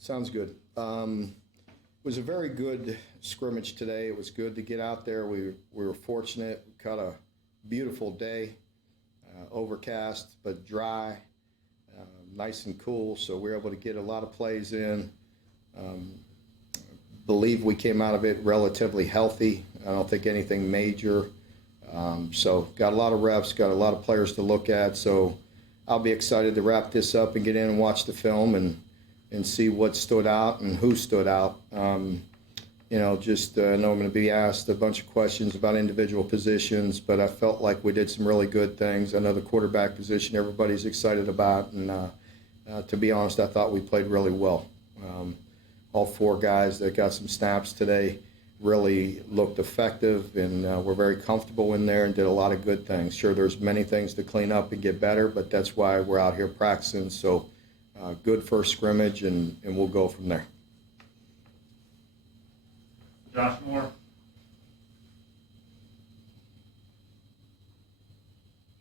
Sounds good. It was a very good scrimmage today. It was good to get out there. We were fortunate. We caught a beautiful day, overcast but dry, nice and cool. So we were able to get a lot of plays in. Believe we came out of it relatively healthy. I don't think anything major. So got a lot of reps, got a lot of players to look at. So I'll be excited to wrap this up and get in and watch the film and see what stood out and who stood out. I know I'm going to be asked a bunch of questions about individual positions, but I felt like we did some really good things. I know the quarterback position everybody's excited about, and to be honest, I thought we played really well. All four guys that got some snaps today really looked effective, and were very comfortable in there and did a lot of good things. Sure, there's many things to clean up and get better, but that's why we're out here practicing. So good first scrimmage, and we'll go from there. Josh Moore.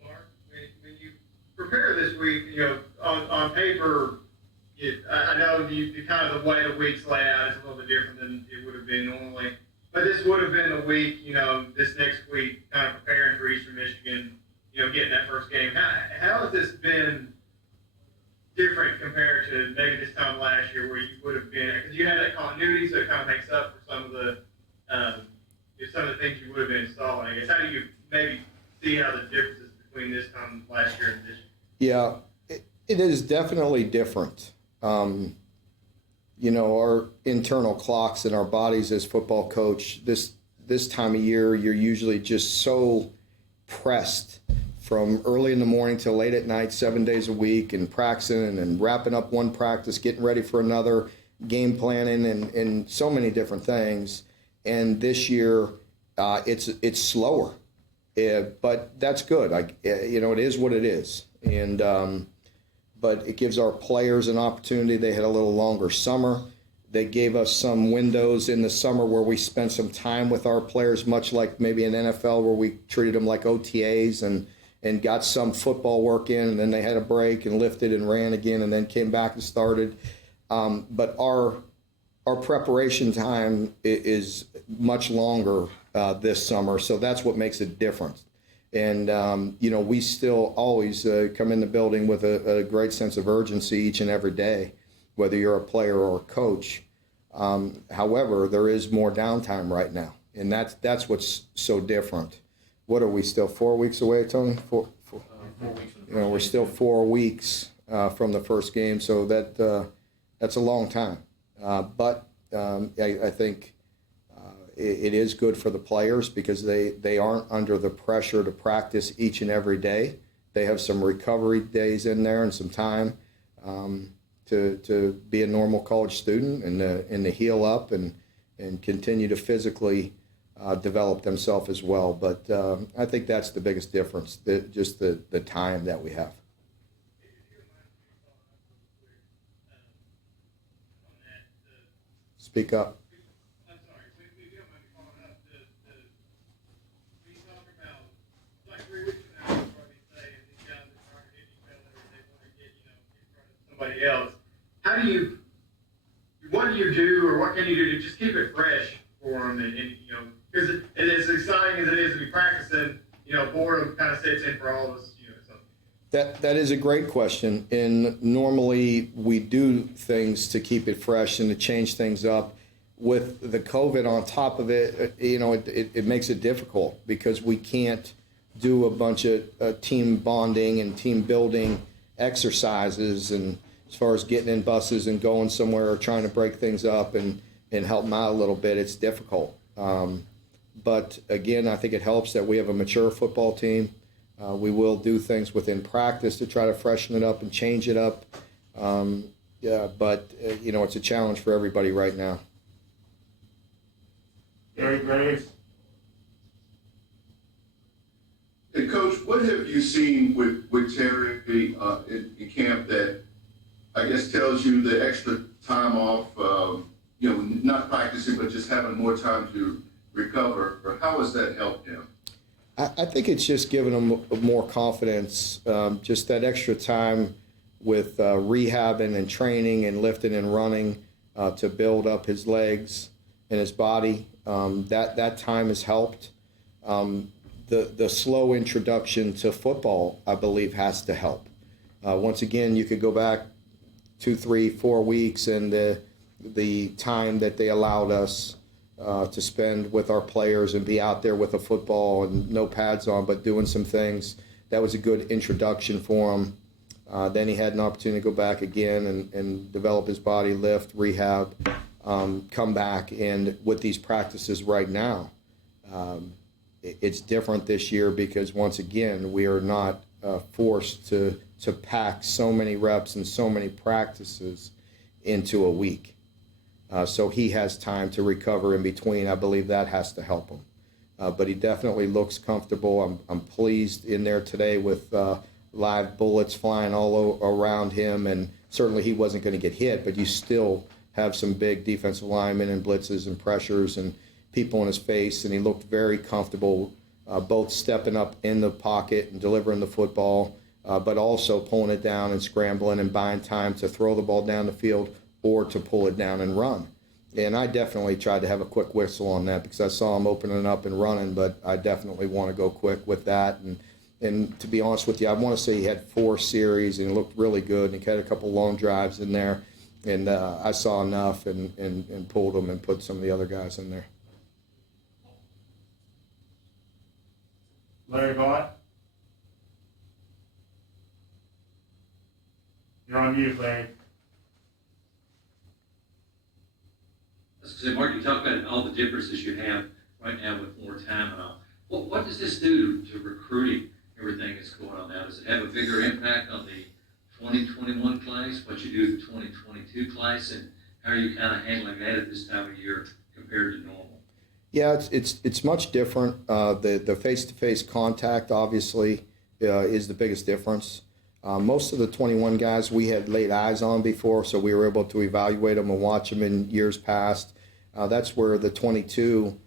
Mark, when you prepare this week, on paper, I know the kind of the way the week's laid out is a little bit different than it would have been normally. But this would have been the week, this next week, kind of preparing for Eastern Michigan, getting that first game. How has this been different compared to maybe this time last year where you would have been, because you had that continuity, so it kind of makes up for some of the things you would have been installing. I guess, how do you maybe see how the differences between this time last year and this year? Yeah, it is definitely different. Our internal clocks in our bodies as football coach, this time of year, you're usually just so pressed from early in the morning till late at night, 7 days a week, and practicing and wrapping up one practice, getting ready for another, game planning, and so many different things. And this year, it's slower, but that's good. It is what it is, and but it gives our players an opportunity. They had a little longer summer. They gave us some windows in the summer where we spent some time with our players, much like maybe in NFL where we treated them like OTAs and got some football work in, and then they had a break and lifted and ran again and then came back and started. But our preparation time is much longer this summer, so that's what makes it different. And, we still always come in the building with a great sense of urgency each and every day, whether you're a player or a coach. However, there is more downtime right now, and that's what's so different. What are we still 4 weeks away, Tony? 4 weeks. We're still 4 weeks from the first game, so that's a long time. But I think it is good for the players because they aren't under the pressure to practice each and every day. They have some recovery days in there and some time to be a normal college student and to heal up and continue to physically develop themselves as well. But I think that's the biggest difference, just the time that we have. Speak up. I'm sorry, if you don't mind me following up, when you talk about, like 3 weeks from now, you'll probably say, and these guys are trying to hit each other, and they want to get, in front of somebody else. What do you do, or what can you do to just keep it fresh for them, because it is exciting as it is to be practicing, boredom kind of sets in for all of us, That is a great question, and normally we do things to keep it fresh and to change things up. With the COVID on top of it, it makes it difficult because we can't do a bunch of team bonding and team building exercises, and as far as getting in buses and going somewhere or trying to break things up and help them out a little bit, it's difficult. But again, I think it helps that we have a mature football team. We will do things within practice to try to freshen it up and change it up. But it's a challenge for everybody right now. Gary Graves. Hey, Coach, what have you seen with Terry in camp that I guess tells you the extra time off, not practicing, but just having more time to recover? Or how has that helped him? I think it's just given them more confidence, just that extra time with rehabbing and training and lifting and running. to build up his legs and his body. That time has helped. The slow introduction to football, I believe, has to help. Once again, you could go back 2, 3, 4 weeks, and the time that they allowed us to spend with our players and be out there with a football and no pads on, but doing some things, that was a good introduction for him. Then he had an opportunity to go back again and develop his body, lift, rehab, come back. And with these practices right now, it's different this year because, once again, we are not forced to pack so many reps and so many practices into a week. So he has time to recover in between. I believe that has to help him. But he definitely looks comfortable. I'm pleased in there today with live bullets flying all around him, and certainly he wasn't going to get hit, but you still have some big defensive linemen and blitzes and pressures and people in his face, and he looked very comfortable, both stepping up in the pocket and delivering the football, but also pulling it down and scrambling and buying time to throw the ball down the field or to pull it down and run. And I definitely tried to have a quick whistle on that because I saw him opening up and running, but I definitely want to go quick with that. And to be honest with you, I want to say he had 4 series and he looked really good, and he had a couple long drives in there. And I saw enough and pulled him and put some of the other guys in there. Larry Vaught. You're on mute, Larry. So, Mark, you talk about all the differences you have right now with more time and all. What does this do to recruiting, everything that's going on now? Does it have a bigger impact on the 2021 class, what you do with the 2022 class, and how are you kind of handling that at this time of year compared to normal? Yeah, it's much different. The face-to-face contact, obviously, is the biggest difference. Most of the 21 guys we had laid eyes on before, so we were able to evaluate them and watch them in years past. That's where the 22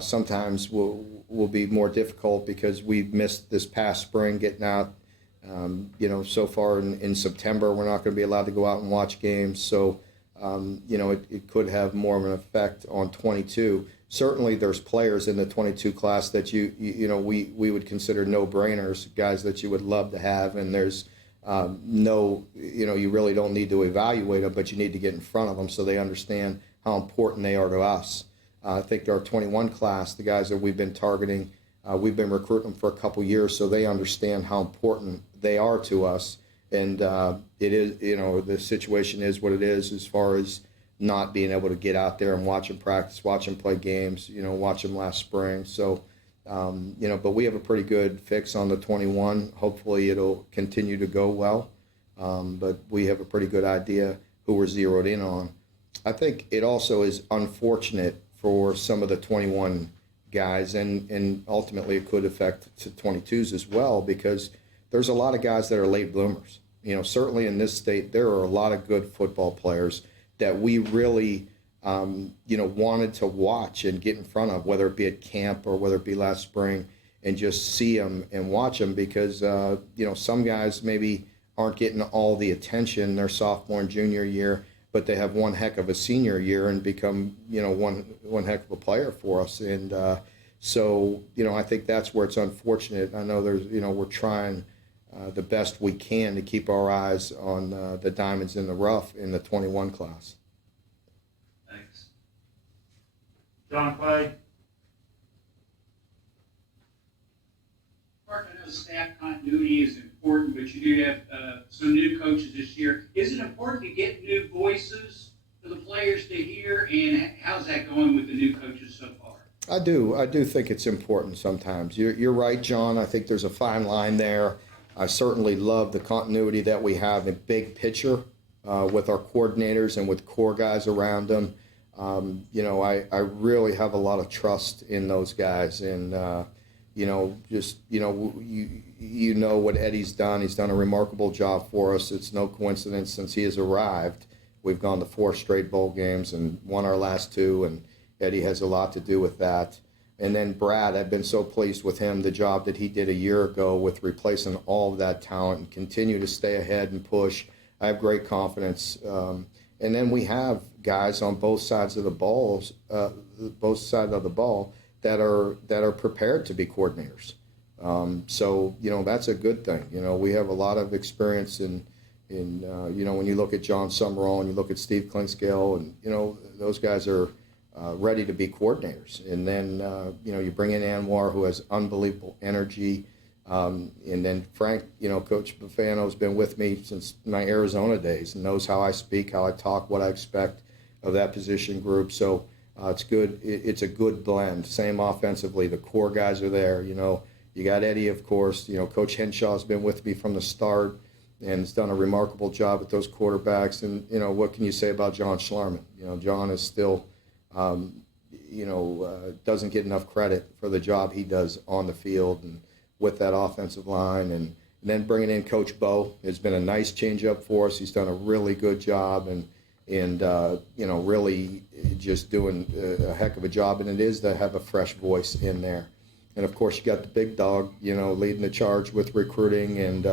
sometimes will be more difficult because we missed this past spring getting out. So far in September, we're not going to be allowed to go out and watch games. So, it could have more of an effect on 22. Certainly, there's players in the 22 class that we would consider no-brainers, guys that you would love to have, and there's you really don't need to evaluate them, but you need to get in front of them so they understand how important they are to us. I think our 21 class, the guys that we've been targeting, we've been recruiting them for a couple years, so they understand how important they are to us. And it is, the situation is what it is as far as not being able to get out there and watch them practice, watch them play games, watch them last spring. So, but we have a pretty good fix on the 21. Hopefully it'll continue to go well. But we have a pretty good idea who we're zeroed in on. I think it also is unfortunate for some of the 21 guys, and ultimately it could affect to 22s as well, because there's a lot of guys that are late bloomers. Certainly in this state, there are a lot of good football players that we really, wanted to watch and get in front of, whether it be at camp or whether it be last spring, and just see them and watch them because, some guys maybe aren't getting all the attention their sophomore and junior year, but they have one heck of a senior year and become, one heck of a player for us. And so, I think that's where it's unfortunate. I know there's, we're trying the best we can to keep our eyes on the diamonds in the rough in the 21 class. Thanks. John Clay. Mark, I know staff continuity is important, but you do have some new coaches this year. Is it important to get new voices for the players to hear, and how's that going with the new coaches so far? I do think it's important sometimes. You're right, John. I think there's a fine line there. I certainly love the continuity that we have in big picture with our coordinators and with core guys around them. I really have a lot of trust in those guys, and what Eddie's done. He's done a remarkable job for us. It's no coincidence since he has arrived. We've gone to 4 straight bowl games and won our last 2, and Eddie has a lot to do with that. And then Brad, I've been so pleased with him, the job that he did a year ago with replacing all of that talent and continue to stay ahead and push. I have great confidence And then we have guys on both sides of the balls, both sides of the ball that are prepared to be coordinators. So that's a good thing. We have a lot of experience in when you look at John Summerall and you look at Steve Clinkscale, and those guys are ready to be coordinators. And then you bring in Anwar, who has unbelievable energy. And then Frank, Coach Buffano has been with me since my Arizona days and knows how I speak, how I talk, what I expect of that position group. So it's good. It's a good blend. Same offensively, the core guys are there. You got Eddie, of course. Coach Henshaw has been with me from the start and has done a remarkable job with those quarterbacks. And what can you say about John Schlarman? John is still, doesn't get enough credit for the job he does on the field and with that offensive line. And then bringing in Coach Bo has been a nice change up for us. He's done a really good job and really just doing a heck of a job. And it is to have a fresh voice in there. And of course, you got the big dog, leading the charge with recruiting and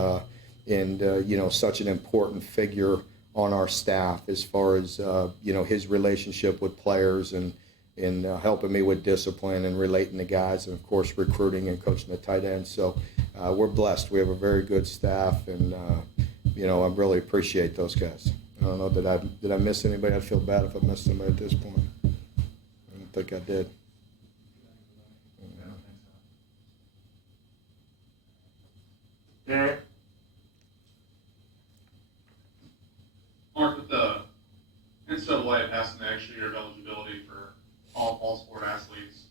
such an important figure on our staff as far as his relationship with players and helping me with discipline and relating to guys, and of course recruiting and coaching the tight ends. So we're blessed. We have a very good staff, and I really appreciate those guys. I don't know, did I miss anybody? I'd feel bad if I missed somebody at this point. I don't think I did. Derek? Mark, with the NCAA passing the extra year of eligibility for all sport athletes,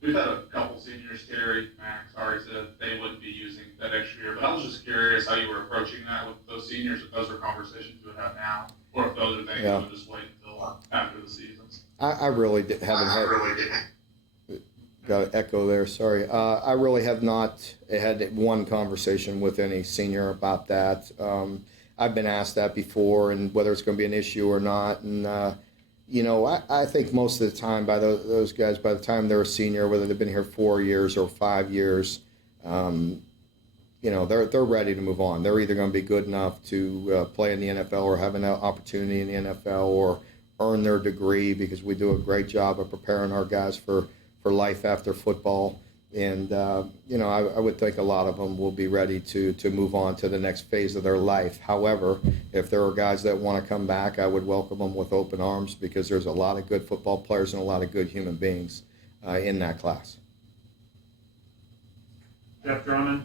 we've had a couple seniors, Terry, Max, already said they wouldn't be using that extra year, but I was just curious how you were approaching that with those seniors, if those are conversations you would have now, or if those are things you would just wait until after the season. I really haven't had. Got an echo there, sorry. I really have not had one conversation with any senior about that. I've been asked that before, and whether it's going to be an issue or not. And, I think most of the time by those guys, by the time they're a senior, whether they've been here 4 years or 5 years, they're ready to move on. They're either going to be good enough to play in the NFL or have an opportunity in the NFL or earn their degree, because we do a great job of preparing our guys for life after football. And, I would think a lot of them will be ready to move on to the next phase of their life. However, if there are guys that want to come back, I would welcome them with open arms, because there's a lot of good football players and a lot of good human beings in that class. Jeff Drummond?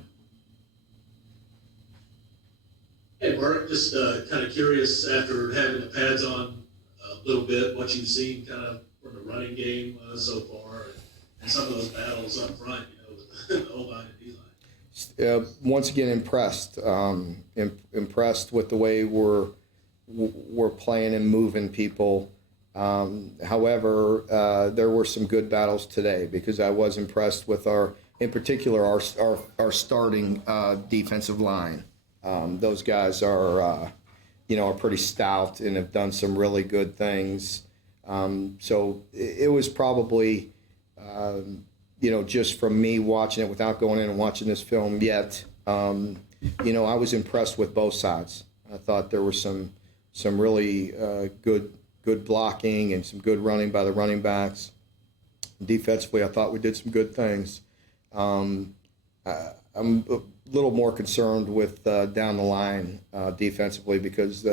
Hey, Mark, just kind of curious, after having the pads on a little bit, what you've seen kind of from the running game so far, and some of those battles up front, with the O-line and D-line. Once again, impressed. Impressed with the way we're playing and moving people. However, there were some good battles today, because I was impressed with in particular, our starting defensive line. Those guys are pretty stout and have done some really good things. So it was probably, just from me watching it without going in and watching this film yet, I was impressed with both sides. I thought there was some really good blocking and some good running by the running backs. Defensively, I thought we did some good things. I'm a little more concerned with down the line defensively, because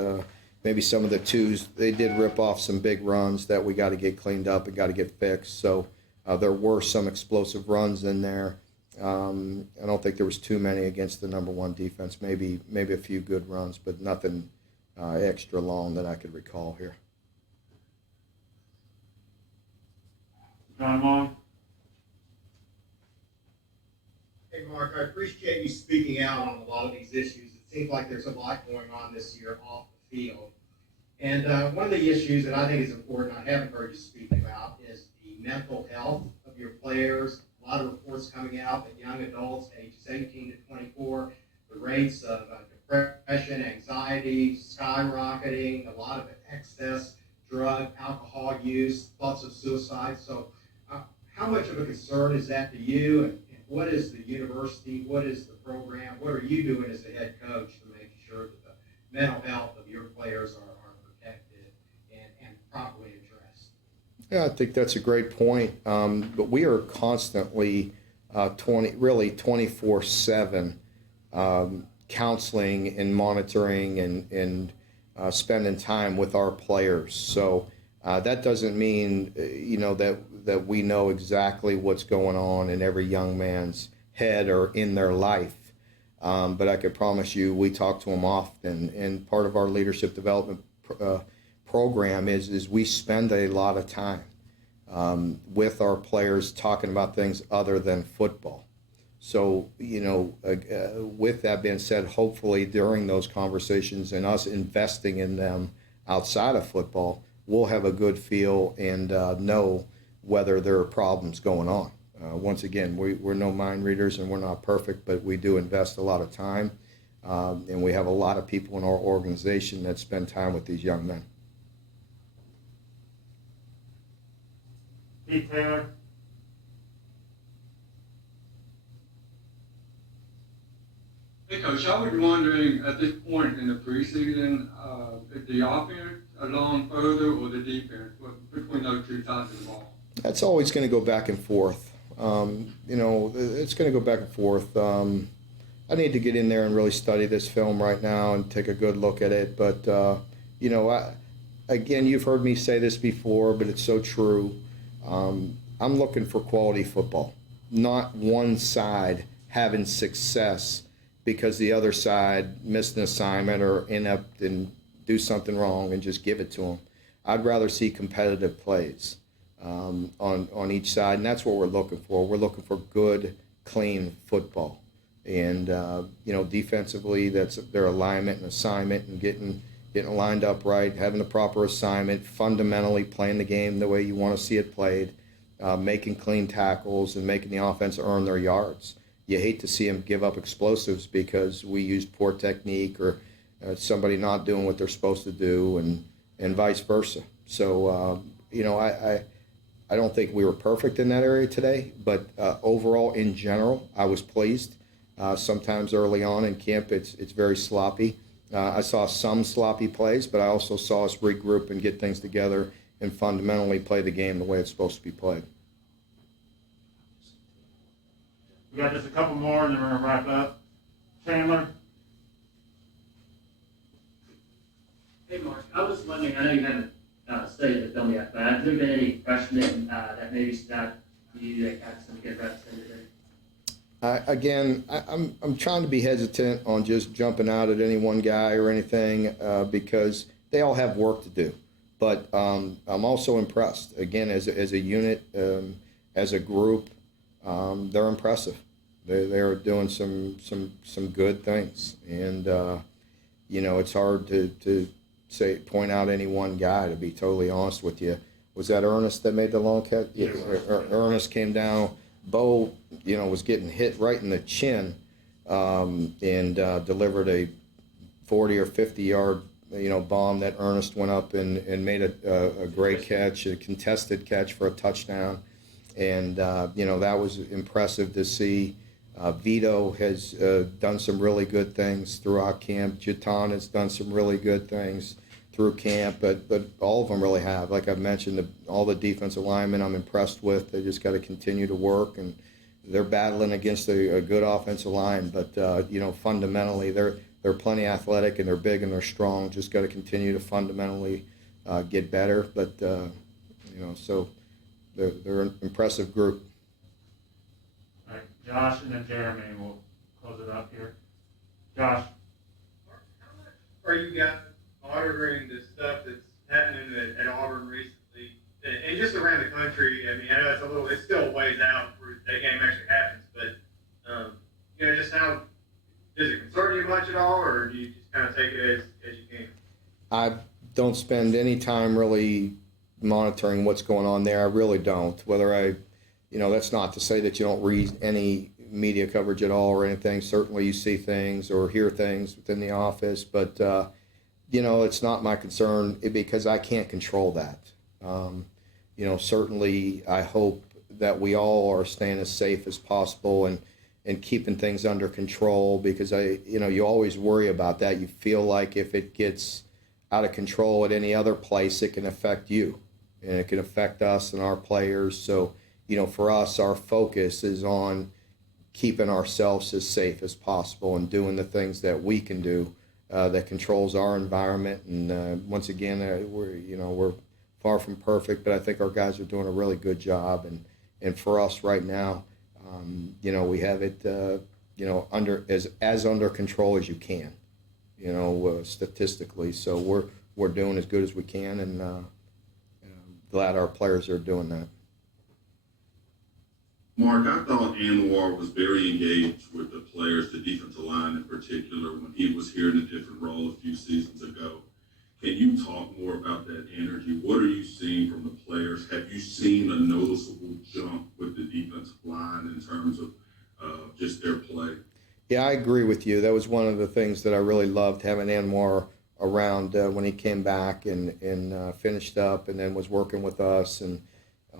maybe some of the twos, they did rip off some big runs that we got to get cleaned up and got to get fixed. So there were some explosive runs in there. I don't think there was too many against the number one defense. Maybe a few good runs, but nothing extra long that I could recall here. John Long? Hey, Mark, I appreciate you speaking out on a lot of these issues. It seems like there's a lot going on this year off the field. And one of the issues that I think is important, I haven't heard you speak about, is the mental health of your players. A lot of reports coming out that young adults, ages 18 to 24, the rates of depression, anxiety, skyrocketing, a lot of excess drug, alcohol use, thoughts of suicide. So how much of a concern is that to you? And what is the university, what is the program, what are you doing as the head coach to make sure that the mental health of your players are protected Yeah, I think that's a great point. But we are constantly 24/7 counseling and monitoring and spending time with our players. So that doesn't mean that we know exactly what's going on in every young man's head or in their life. But I could promise you, we talk to them often, and part of our leadership development program is we spend a lot of time with our players talking about things other than football. So, with that being said, hopefully during those conversations and us investing in them outside of football, we'll have a good feel and know whether there are problems going on. Once again, we're no mind readers and we're not perfect, but we do invest a lot of time. And we have a lot of people in our organization that spend time with these young men. Pete Taylor. Hey, Coach, I was wondering at this point in the preseason, if the offense along further or the defense, between those two sides of the ball? That's always going to go back and forth. It's going to go back and forth. I need to get in there and really study this film right now and take a good look at it. But, again, you've heard me say this before, but it's so true. I'm looking for quality football, not one side having success because the other side missed an assignment or inept and do something wrong and just give it to them. I'd rather see competitive plays on each side, and that's what we're looking for. We're looking for good, clean football. And, defensively, that's their alignment and assignment and getting lined up right, having the proper assignment, fundamentally playing the game the way you want to see it played, making clean tackles and making the offense earn their yards. You hate to see them give up explosives because we used poor technique or somebody not doing what they're supposed to do and vice versa. So, I don't think we were perfect in that area today, but overall, in general, I was pleased. Sometimes early on in camp, it's very sloppy. I saw some sloppy plays, but I also saw us regroup and get things together and fundamentally play the game the way it's supposed to be played. We got just a couple more, and then we're going to wrap up. Chandler. Hey, Mark, I was wondering, I know you haven't studied the film yet, but have there been any freshmen that maybe stood out to you that got some good reps in today? I'm trying to be hesitant on just jumping out at any one guy or anything because they all have work to do. But I'm also impressed. Again, as a unit, as a group, they're impressive. They're doing some good things, and it's hard to point out any one guy. To be totally honest with you, was that Ernest that made the long catch? Yeah, Ernest came down. Bo, was getting hit right in the chin, and delivered a 40 or 50 yard, bomb that Ernest went up and made a great catch, a contested catch for a touchdown. And, that was impressive to see. Vito has done some really good things throughout camp. Jatan has done some really good things through camp, but all of them really have. Like I've mentioned, all the defensive linemen I'm impressed with. They just got to continue to work, and they're battling against a good offensive line. But, fundamentally, they're plenty athletic, and they're big, and they're strong. Just got to continue to fundamentally get better. But, so they're an impressive group. All right, Josh and then Jeremy, and we'll close it up here. Josh. How much are you guys monitoring the stuff that's happening at Auburn recently and just around the country? I mean, I know it's still a ways out before that game actually happens, but just how does it concern you much at all, or do you just kind of take it as you can? I don't spend any time really monitoring what's going on there. I really don't. Whether that's not to say that you don't read any media coverage at all or anything. Certainly you see things or hear things within the office, but it's not my concern because I can't control that. Certainly I hope that we all are staying as safe as possible and keeping things under control, because you always worry about that. You feel like if it gets out of control at any other place, it can affect you. and it can affect us and our players. So, for us, our focus is on keeping ourselves as safe as possible and doing the things that we can do that controls our environment. And once again, we're far from perfect, but I think our guys are doing a really good job. And for us right now, we have it, under under control as you can, statistically. So we're doing as good as we can, and glad our players are doing that. Mark, I thought Anwar was very engaged with the players, the defensive line in particular, when he was here in a different role a few seasons ago. Can you talk more about that energy? What are you seeing from the players? Have you seen a noticeable jump with the defensive line in terms of just their play? Yeah, I agree with you. That was one of the things that I really loved, having Anwar around when he came back and finished up and then was working with us. And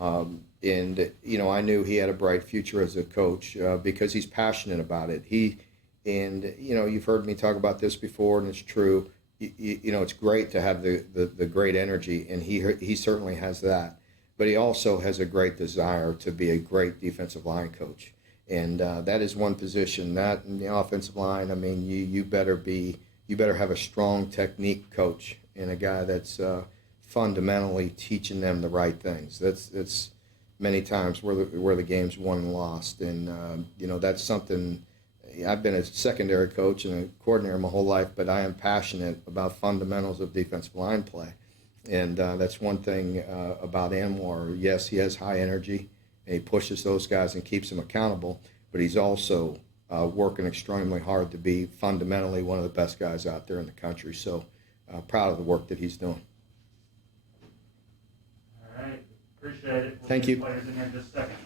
I knew he had a bright future as a coach because he's passionate about it. You've heard me talk about this before, and it's true. It's great to have the great energy, and he certainly has that. But he also has a great desire to be a great defensive line coach. And that is one position. That in the offensive line, I mean, you better have a strong technique coach and a guy that's fundamentally teaching them the right things. That's many times where the game's won and lost. And that's something. I've been a secondary coach and a coordinator my whole life, but I am passionate about fundamentals of defensive line play. And that's one thing about Anwar. Yes, he has high energy, and he pushes those guys and keeps them accountable, but he's also working extremely hard to be fundamentally one of the best guys out there in the country. So proud of the work that he's doing. All right, appreciate it. We'll Thank get you. Players in here in just a second.